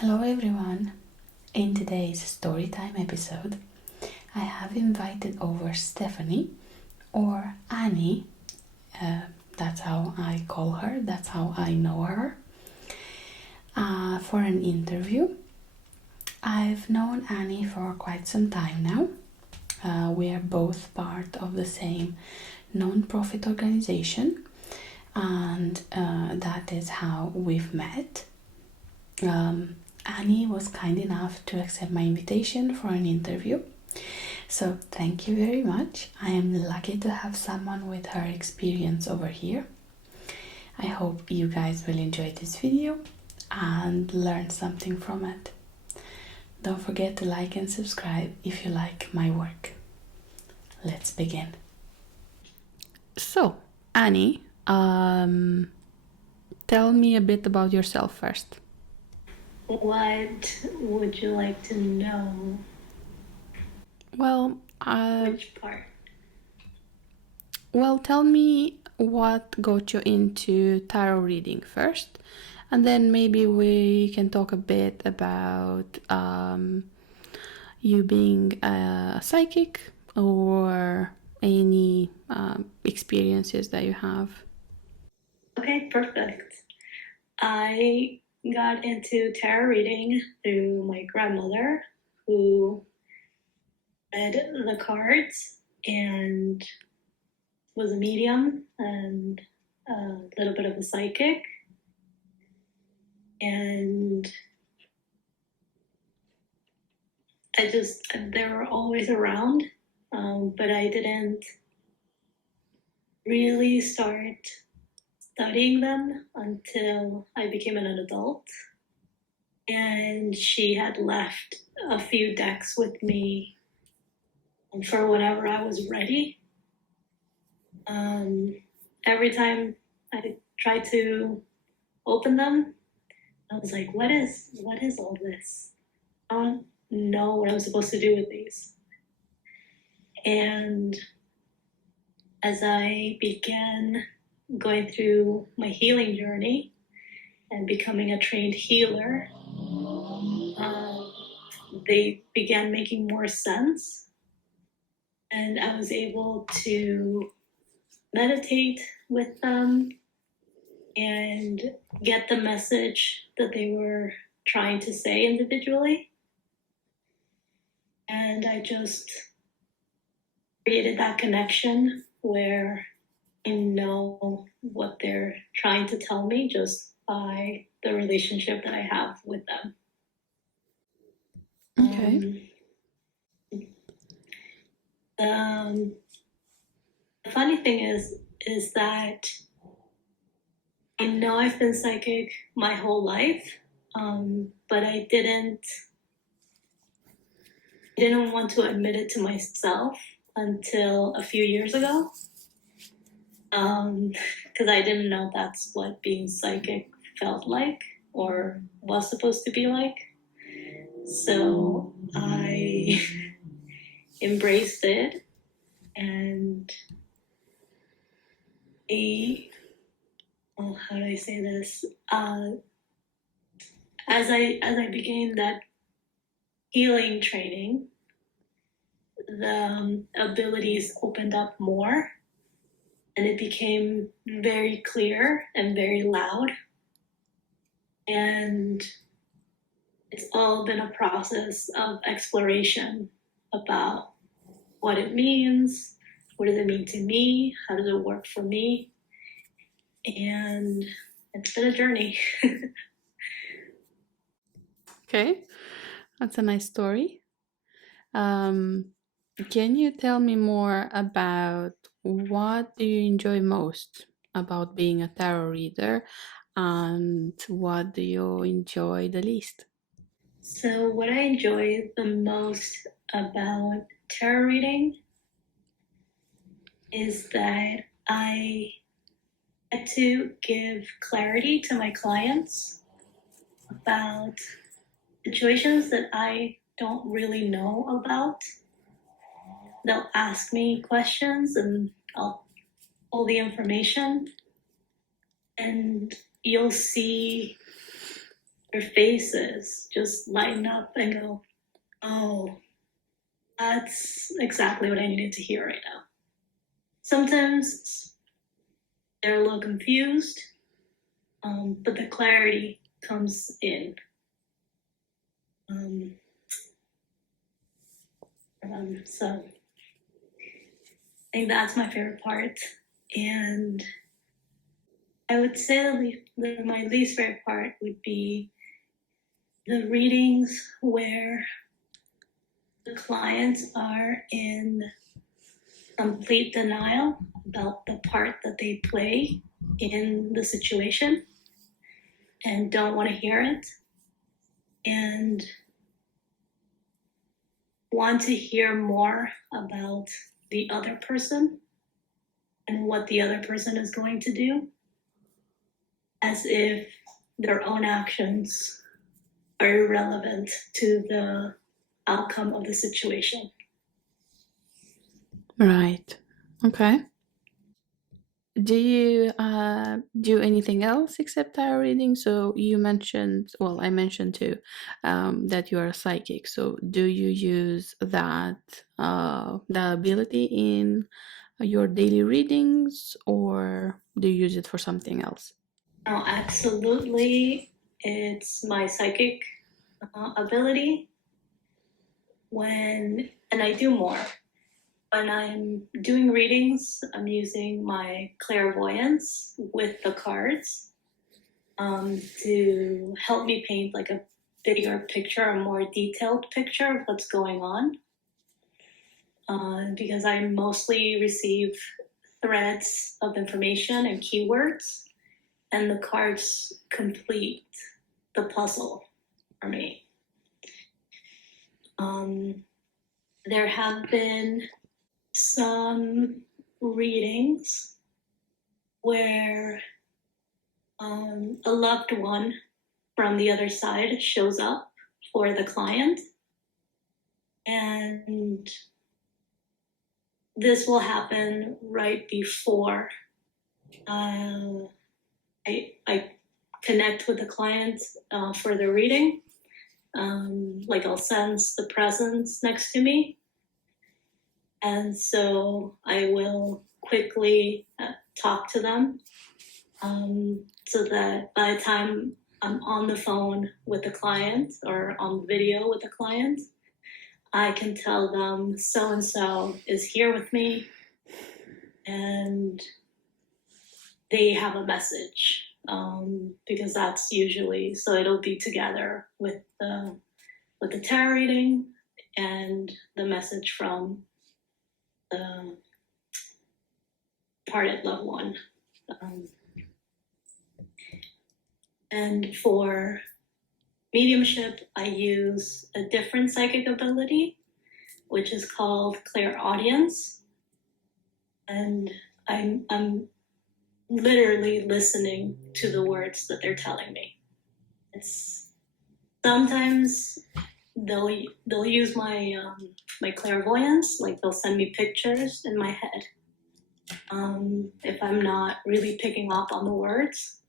Hello everyone! In today's storytime episode, I have invited over Stefanie, or Annie, that's how I call her, that's how I know her, for an interview. I've known Annie for quite some time now. We are both part of the same non-profit organization, and that is how we've met. Annie was kind enough to accept my invitation for an interview. So thank you very much. I am lucky to have someone with her experience over here. I hope you guys will enjoy this video and learn something from it. Don't forget to like and subscribe if you like my work. Let's begin. So, Annie, tell me a bit about yourself first. What would you like to know? Well, Which part? Well, tell me what got you into tarot reading first, and then maybe we can talk a bit about you being a psychic or any experiences that you have. Okay, perfect. I got into tarot reading through my grandmother, who read the cards and was a medium and a little bit of a psychic. And they were always around, but I didn't really start studying them until I became an adult. And she had left a few decks with me for whenever I was ready. Every time I tried to open them, I was like, what is all this? I don't know what I'm supposed to do with these. And as I began going through my healing journey and becoming a trained healer, they began making more sense. And I was able to meditate with them and get the message that they were trying to say individually. And I just created that connection where I know what they're trying to tell me just by the relationship that I have with them. Okay. The funny thing is that I know I've been psychic my whole life, but I didn't want to admit it to myself until a few years ago, because I didn't know that's what being psychic felt like or was supposed to be like. So I embraced it, and how do I say this? As I began that healing training, the abilities opened up more, and it became very clear and very loud. And it's all been a process of exploration about what it means, what does it mean to me, how does it work for me, and it's been a journey. Okay, that's a nice story. Can you tell me more about what do you enjoy most about being a tarot reader, and what do you enjoy the least? So what I enjoy the most about tarot reading is that I get to give clarity to my clients about situations that I don't really know about. They'll ask me questions and I'll pull the information, and you'll see their faces just lighten up and go, oh, that's exactly what I needed to hear right now. Sometimes they're a little confused, but the clarity comes in. So I think that's my favorite part. And I would say that my least favorite part would be the readings where the clients are in complete denial about the part that they play in the situation and don't want to hear it and want to hear more about the other person and what the other person is going to do, as if their own actions are irrelevant to the outcome of the situation. Right. Okay. Do you do anything else except tarot reading? So you mentioned, well, I mentioned too, that you are psychic. So do you use that the ability in your daily readings, or do you use it for something else? No, absolutely, it's my psychic ability. And I do more. When I'm doing readings, I'm using my clairvoyance with the cards to help me paint like a bigger picture, a more detailed picture of what's going on. Because I mostly receive threads of information and keywords, and the cards complete the puzzle for me. There have been some readings where a loved one from the other side shows up for the client, and this will happen right before I connect with the client for the reading. Like I'll sense the presence next to me, and so I will quickly talk to them so that by the time I'm on the phone with the client or on video with the client, I can tell them so-and-so is here with me and they have a message, because that's usually, so it'll be together with the tarot reading and the message from the parted loved one. And for mediumship, I use a different psychic ability, which is called clairaudience. And I'm literally listening to the words that they're telling me. It's sometimes they'll use my my clairvoyance, like they'll send me pictures in my head. If I'm not really picking up on the words.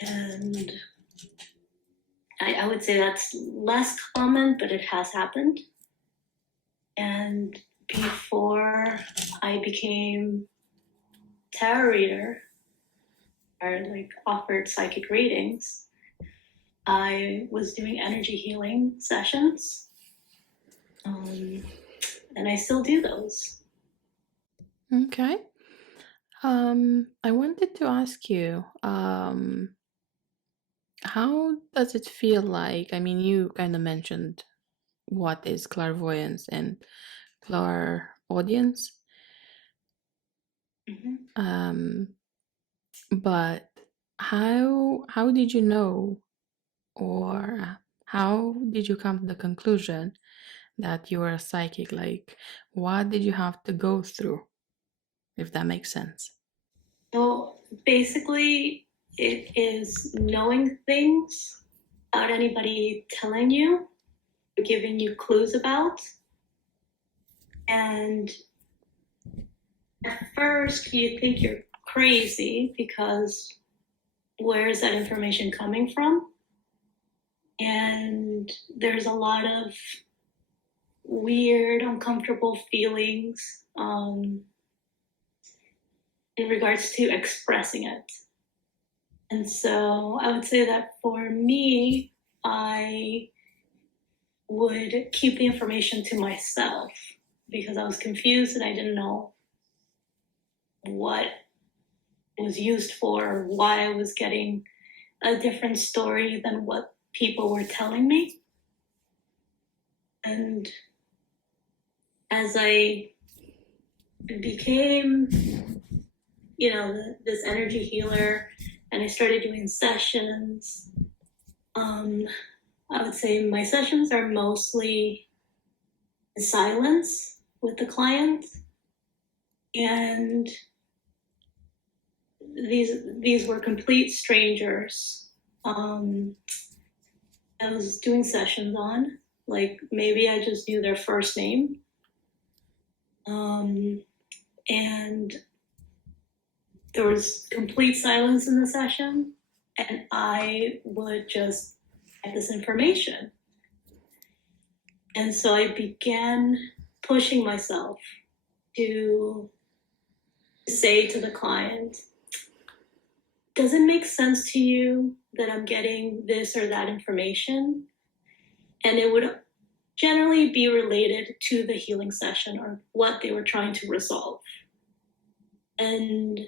And I would say that's less common, but it has happened. And before I became tarot reader or like offered psychic readings, I was doing energy healing sessions, and I still do those. Okay. I wanted to ask you, how does it feel like? I mean, you kind of mentioned what is clairvoyance and clairaudience. But how did you know, or how did you come to the conclusion that you were a psychic? Like, what did you have to go through, if that makes sense? So basically, it is knowing things without anybody telling you, giving you clues about. And at first, you think you're crazy because where is that information coming from? And there's a lot of weird, uncomfortable feelings in regards to expressing it. And so I would say that for me, I would keep the information to myself because I was confused and I didn't know what it was used for, why I was getting a different story than what people were telling me. And as I became, this energy healer, and I started doing sessions, I would say my sessions are mostly in silence with the client, and these were complete strangers. I was doing sessions on, like maybe I just knew their first name, and there was complete silence in the session, and I would just get this information. And so I began pushing myself to say to the client, does it make sense to you that I'm getting this or that information? And it would generally be related to the healing session or what they were trying to resolve. And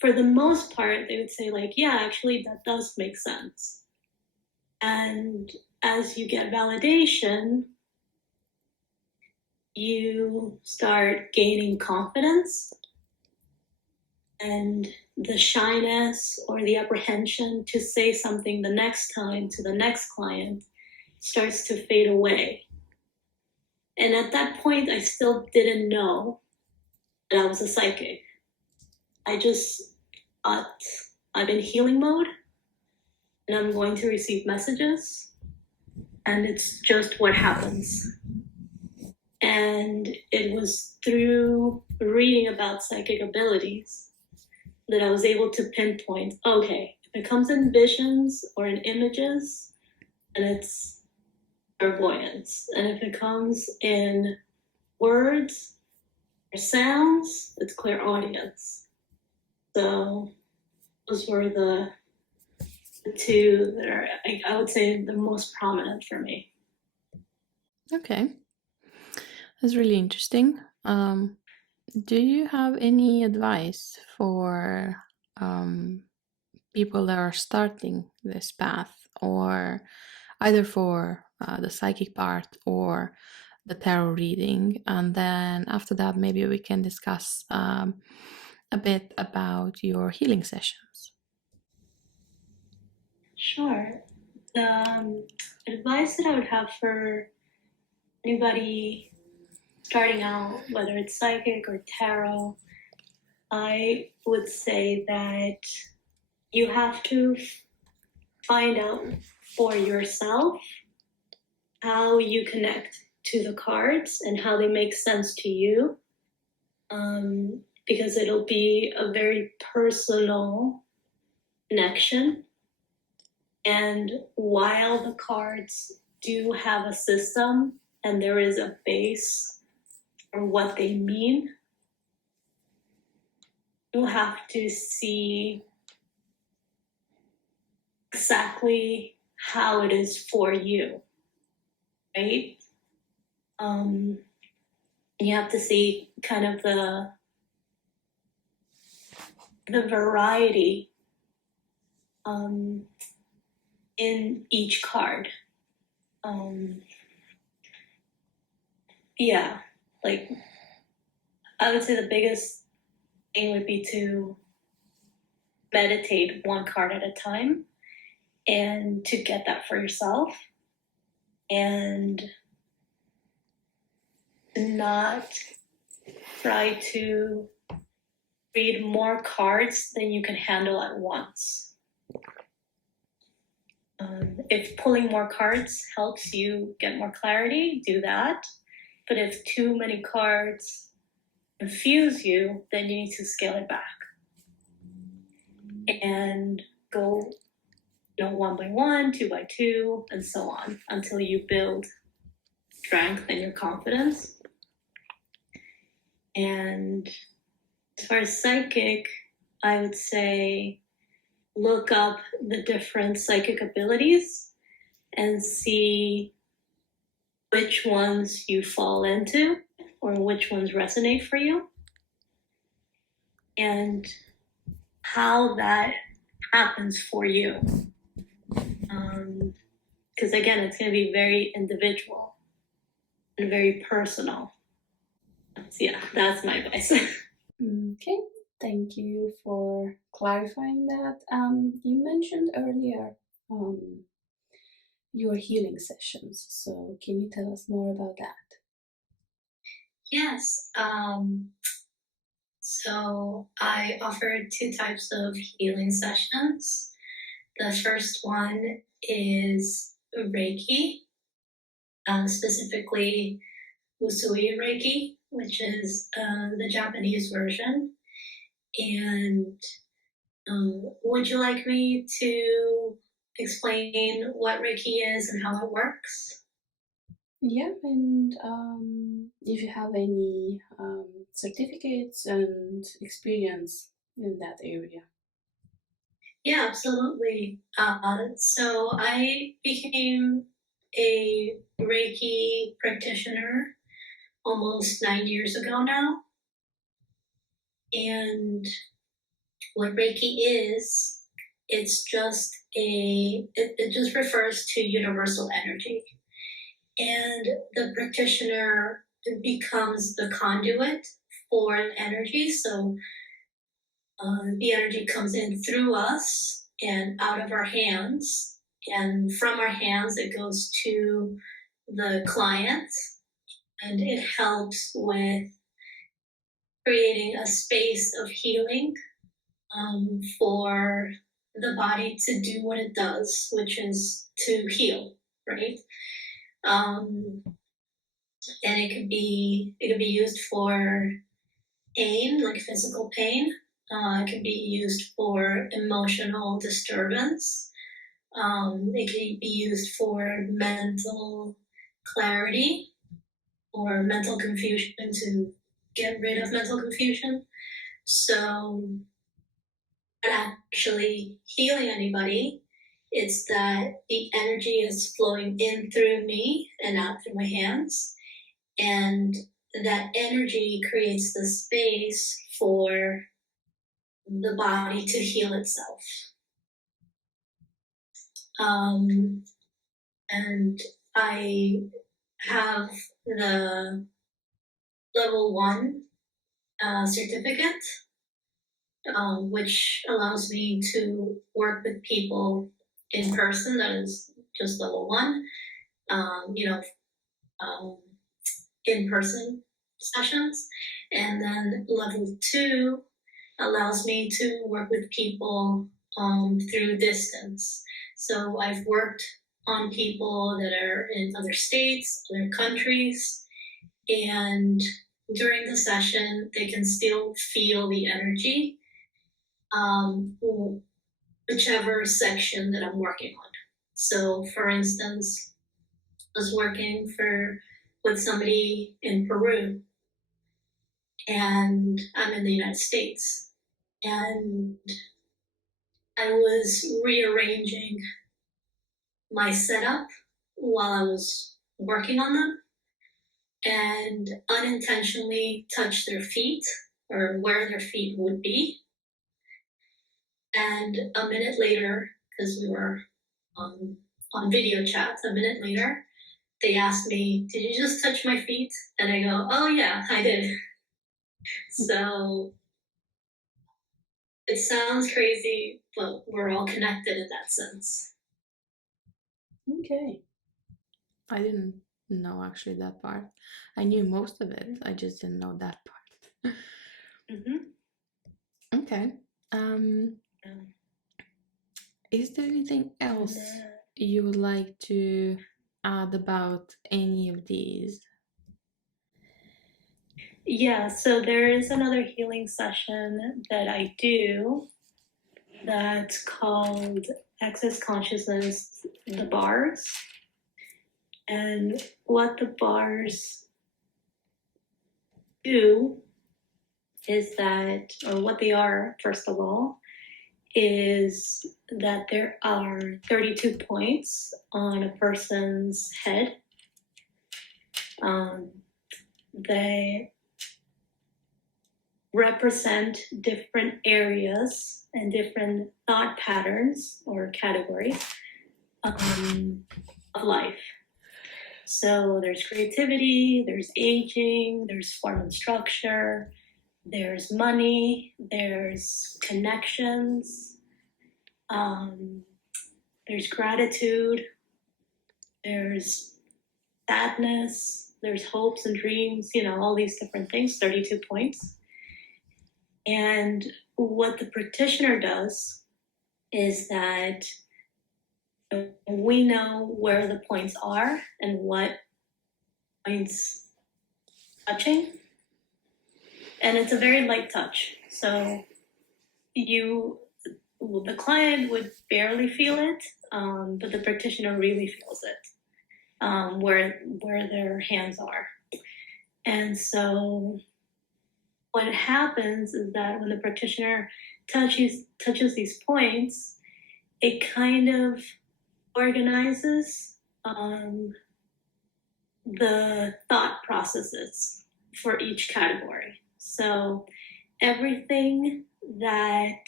for the most part, they would say like, yeah, actually that does make sense. And as you get validation, you start gaining confidence, and the shyness or the apprehension to say something the next time to the next client starts to fade away. And at that point, I still didn't know that I was a psychic. I just thought I'm in healing mode and I'm going to receive messages, and it's just what happens. And it was through reading about psychic abilities that I was able to pinpoint, okay, if it comes in visions or in images, then it's clairvoyance. And if it comes in words or sounds, it's clairaudience. So those were the two that are, I would say, the most prominent for me. Okay. That's really interesting. Do you have any advice for people that are starting this path, or either for the psychic part or the tarot reading? And then after that, maybe we can discuss a bit about your healing sessions. Sure. The advice that I would have for anybody starting out, whether it's psychic or tarot, I would say that you have to find out for yourself how you connect to the cards and how they make sense to you, because it'll be a very personal connection. And while the cards do have a system and there is a base for what they mean, you'll have to see exactly how it is for you, right? You have to see kind of the variety in each card. Yeah, like I would say the biggest thing would be to meditate one card at a time and to get that for yourself, and not try to read more cards than you can handle at once. If pulling more cards helps you get more clarity, do that. But if too many cards confuse you, then you need to scale it back. And go, one by one, two by two, and so on until you build strength and your confidence. And as far as psychic, I would say look up the different psychic abilities and see which ones you fall into or which ones resonate for you and how that happens for you. Because again, it's going to be very individual and very personal. So yeah, that's my advice. Okay, thank you for clarifying that. You mentioned earlier your healing sessions, so can you tell us more about that? Yes. So I offer two types of healing sessions. The first one is Reiki, specifically Usui Reiki, which is the Japanese version. And would you like me to explain what Reiki is and how it works? Yeah, and if you have any certificates and experience in that area. Yeah, absolutely. So I became a Reiki practitioner almost 9 years ago now. And what Reiki is, it's just it just refers to universal energy. And the practitioner becomes the conduit for energy. So the energy comes in through us and out of our hands. And from our hands, it goes to the client. And it helps with creating a space of healing for the body to do what it does, which is to heal, right? And it could be used for pain, like physical pain. It can be used for emotional disturbance. It can be used for mental clarity or mental confusion to get rid of mental confusion. So, actually healing anybody, it's that the energy is flowing in through me and out through my hands. And that energy creates the space for the body to heal itself. And I have the level 1 certificate, which allows me to work with people in person. That is just level 1. In person sessions. And then level 2 allows me to work with people through distance. So I've worked on people that are in other states, other countries, and during the session, they can still feel the energy, whichever section that I'm working on. So, for instance, I was working with somebody in Peru, and I'm in the United States, and I was rearranging my setup while I was working on them, and unintentionally touched their feet or where their feet would be. And a minute later, because we were on video chat, a minute later, they asked me, "Did you just touch my feet?" And I go, "Oh yeah, I did." So it sounds crazy, but we're all connected in that sense. Okay. I didn't know actually that part. I knew most of it. I just didn't know that part. Okay. Is there anything else you would like to add about any of these? Yeah, so there is another healing session that I do that's called Access Consciousness, the bars. And what the bars do is that, or what they are, first of all, is that there are 32 points on a person's head. They represent different areas and different thought patterns or categories of life. So there's creativity, there's aging, there's form and structure, there's money, there's connections, there's gratitude, there's sadness, there's hopes and dreams, all these different things, 32 points. And what the practitioner does is that we know where the points are and what points touching. And it's a very light touch. So the client would barely feel it, but the practitioner really feels it, where their hands are. And so what happens is that when the practitioner touches these points, it kind of organizes the thought processes for each category. So everything that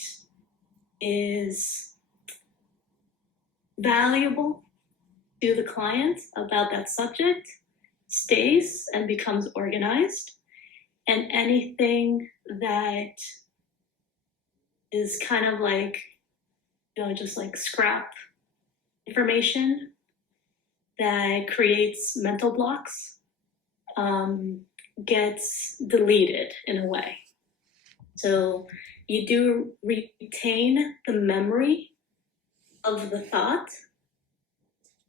is valuable to the client about that subject stays and becomes organized. And anything that is kind of like, just like scrap information that creates mental blocks gets deleted in a way. So you do retain the memory of the thought.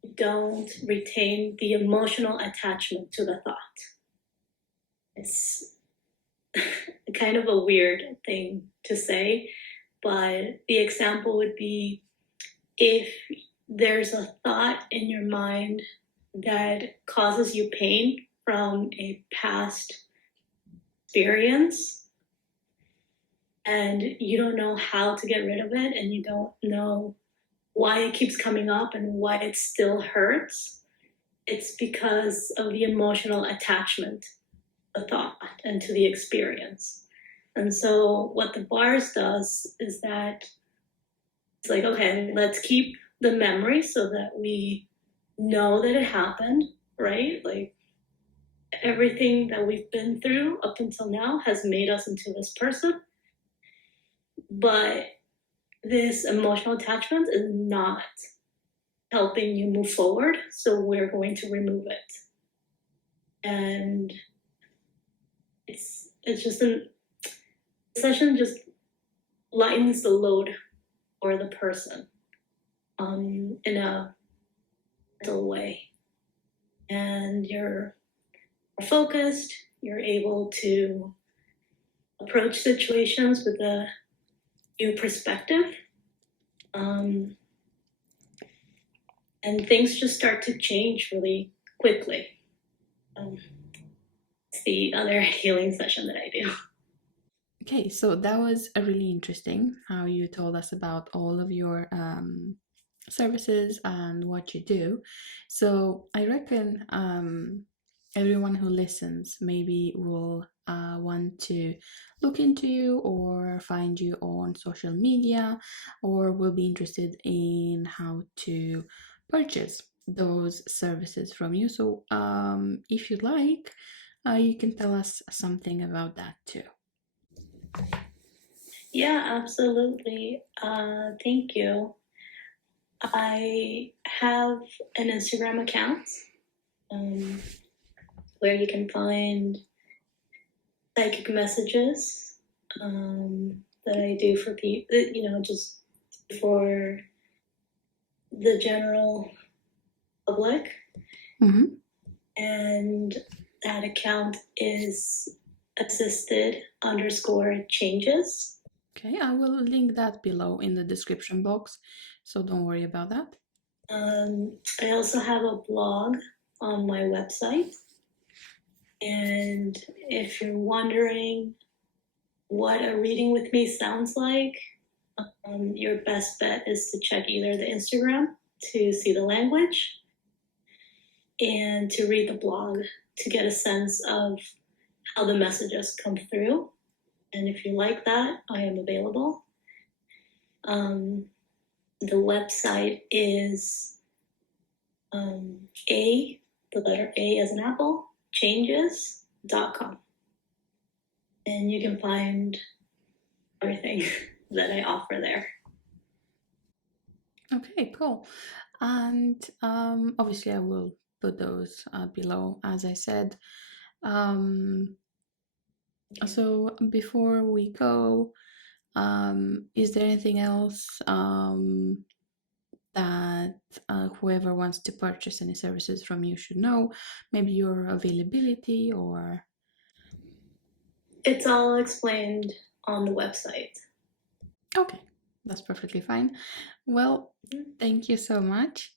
You don't retain the emotional attachment to the thought. It's kind of a weird thing to say, but the example would be if there's a thought in your mind that causes you pain from a past experience and you don't know how to get rid of it and you don't know why it keeps coming up and why it still hurts, it's because of the emotional attachment to the thought and to the experience. And so what the bars does is that it's like, okay, let's keep the memory so that we know that it happened, right? Like everything that we've been through up until now has made us into this person. But this emotional attachment is not helping you move forward, so we're going to remove it. And it's just a session just lightens the load for the person in a mental way. And you're focused, you're able to approach situations with a new perspective. And things just start to change really quickly. It's the other healing session that I do. Okay, so that was a really interesting how you told us about all of your services and what you do. So I reckon everyone who listens maybe will want to look into you or find you on social media, or will be interested in how to purchase those services from you. So if you'd like, you can tell us something about that too. Yeah, absolutely. Thank you. I have an Instagram account where you can find psychic messages that I do for people, just for the general public. Mm-hmm. And that account is assisted_changes. Okay, I will link that below in the description box, so don't worry about that. I also have a blog on my website. And if you're wondering what a reading with me sounds like, your best bet is to check either the Instagram to see the language and to read the blog to get a sense of how the messages come through. And if you like that, I am available. The website is the letter A as an apple, changes.com. And you can find everything that I offer there. Okay, cool. And obviously, I will put those below, as I said. So before we go, is there anything else that whoever wants to purchase any services from you should know? Maybe your availability or... It's all explained on the website. Okay, that's perfectly fine. Well, thank you so much.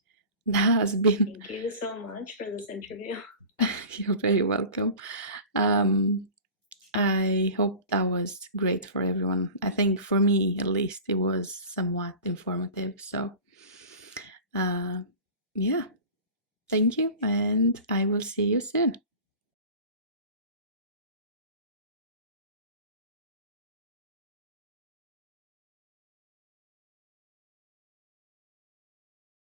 That has been... Thank you so much for this interview. You're very welcome. I hope that was great for everyone. I think for me, at least, it was somewhat informative. So, yeah, thank you, and I will see you soon.